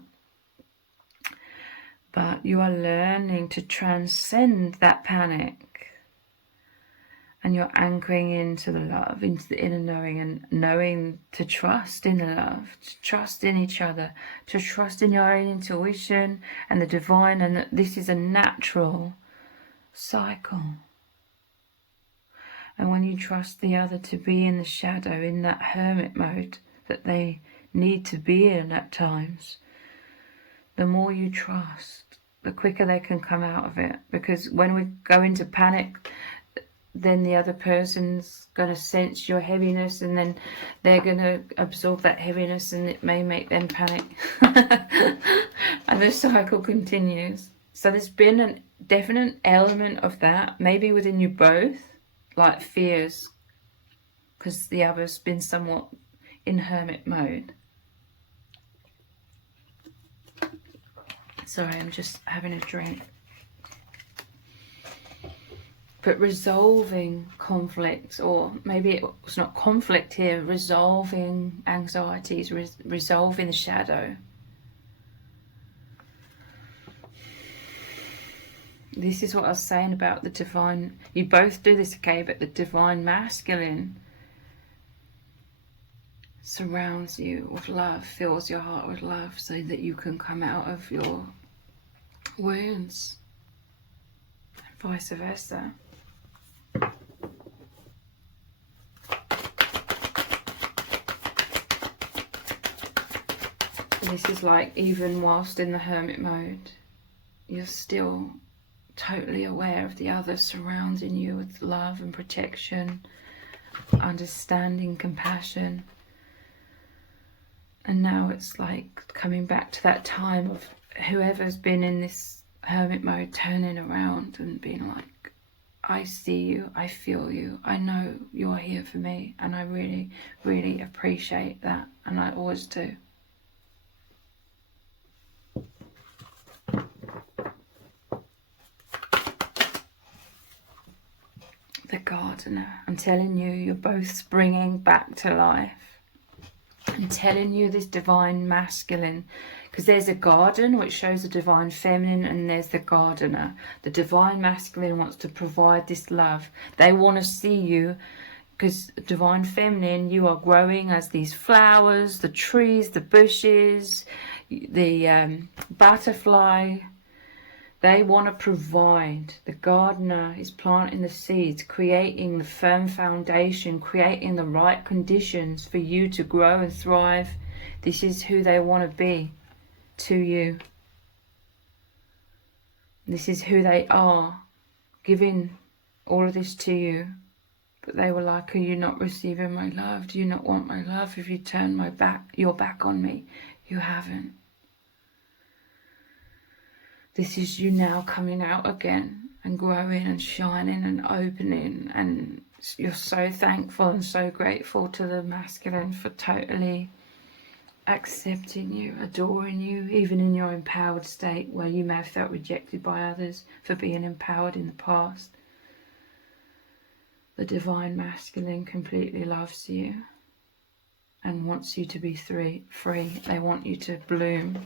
But you are learning to transcend that panic, and you're anchoring into the love, into the inner knowing, and knowing to trust in the love, to trust in each other, to trust in your own intuition and the divine, and that this is a natural cycle. And when you trust the other to be in the shadow, in that hermit mode that they need to be in at times, the more you trust, the quicker they can come out of it. Because when we go into panic, then the other person's going to sense your heaviness, and then they're going to absorb that heaviness, and it may make them panic. And the cycle continues. So there's been a definite element of that, maybe within you both, like fears, because the other's been somewhat in hermit mode. Sorry, I'm just having a drink. But resolving conflicts, or maybe it was not conflict here, resolving anxieties, resolving the shadow. This is what I was saying about the divine. You both do this, okay, but the divine masculine surrounds you with love, fills your heart with love, so that you can come out of your wounds, and vice versa. This is like, even whilst in the hermit mode, you're still totally aware of the other surrounding you with love and protection, understanding, compassion. And now it's like coming back to that time of whoever's been in this hermit mode turning around and being like, I see you, I feel you, I know you're here for me, and I really, really appreciate that, and I always do. The gardener, I'm telling you, you're both springing back to life. I'm telling you, this divine masculine, because there's a garden which shows the divine feminine, and there's the gardener. The divine masculine wants to provide this love. They want to see you, because divine feminine, you are growing as these flowers, the trees, the bushes, the butterfly. They want to provide. The gardener is planting the seeds, creating the firm foundation, creating the right conditions for you to grow and thrive. This is who they want to be to you. This is who they are, giving all of this to you. But they were like, are you not receiving my love? Do you not want my love? If you turn your back on me, you haven't. This is you now coming out again and growing and shining and opening, and you're so thankful and so grateful to the masculine for totally accepting you, adoring you, even in your empowered state where you may have felt rejected by others for being empowered in the past. The divine masculine completely loves you and wants you to be free. They want you to bloom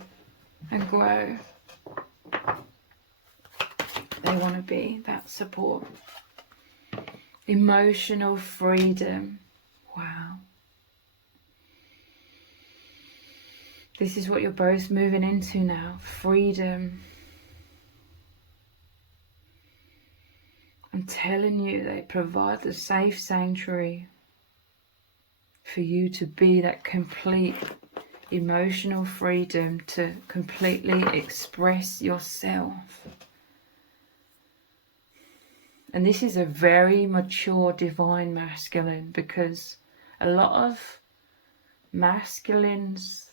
and grow. they want to be, that support. Emotional freedom. Wow. This is what you're both moving into now. Freedom. I'm telling you, they provide the safe sanctuary for you to be that complete emotional freedom to completely express yourself. And this is a very mature divine masculine, because a lot of masculines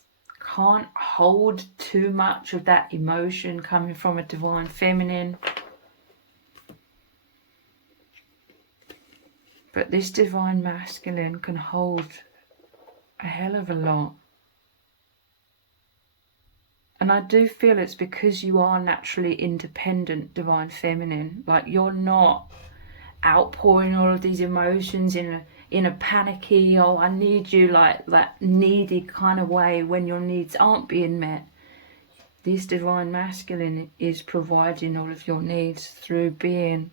can't hold too much of that emotion coming from a divine feminine. But this divine masculine can hold a hell of a lot. And I do feel it's because you are naturally independent, divine feminine. Like, you're not outpouring all of these emotions in a panicky, oh, I need you, like that needy kind of way when your needs aren't being met. This divine masculine is providing all of your needs through being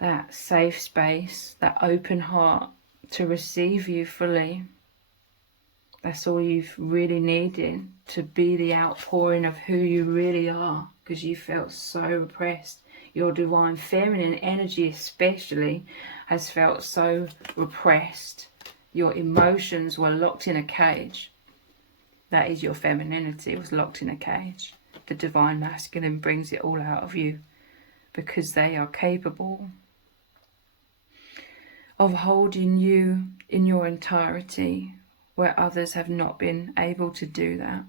that safe space, that open heart to receive you fully. That's all you've really needed, to be the outpouring of who you really are, because you felt so repressed. Your divine feminine energy especially has felt so repressed. Your emotions were locked in a cage. That is your femininity, it was locked in a cage. The divine masculine brings it all out of you, because they are capable of holding you in your entirety, where others have not been able to do that.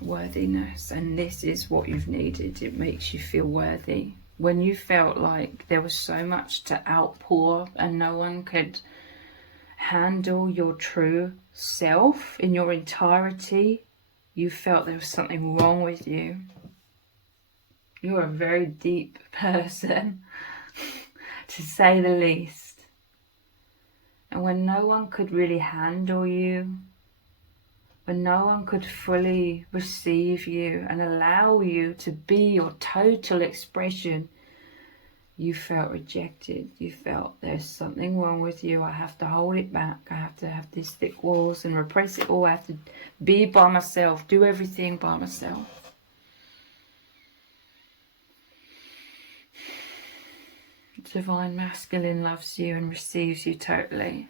Worthiness, and this is what you've needed. It makes you feel worthy. When you felt like there was so much to outpour and no one could handle your true self in your entirety, you felt there was something wrong with you. You're a very deep person, to say the least. And when no one could really handle you, when no one could fully receive you and allow you to be your total expression, you felt rejected. You felt there's something wrong with you. I have to hold it back. I have to have these thick walls and repress it all. I have to be by myself, do everything by myself. Divine masculine loves you and receives you totally.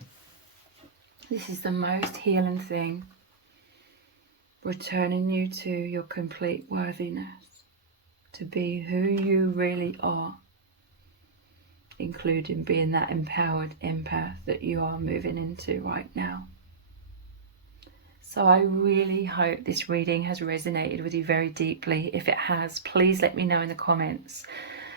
This is the most healing thing. Returning you to your complete worthiness, to be who you really are, including being that empowered empath that you are moving into right now. So I really hope this reading has resonated with you very deeply. If it has, please let me know in the comments.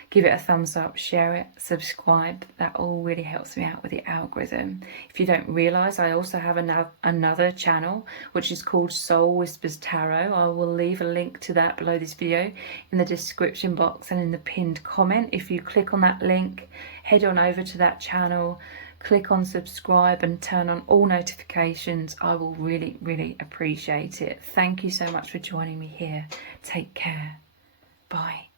Give it a thumbs up, share it, subscribe. That all really helps me out with the algorithm. If you don't realise, I also have another channel which is called Soul Whispers Tarot. I will leave a link to that below this video in the description box and in the pinned comment. If you click on that link, head on over to that channel, click on subscribe and turn on all notifications. I will really, really appreciate it. Thank you so much for joining me here. Take care. Bye.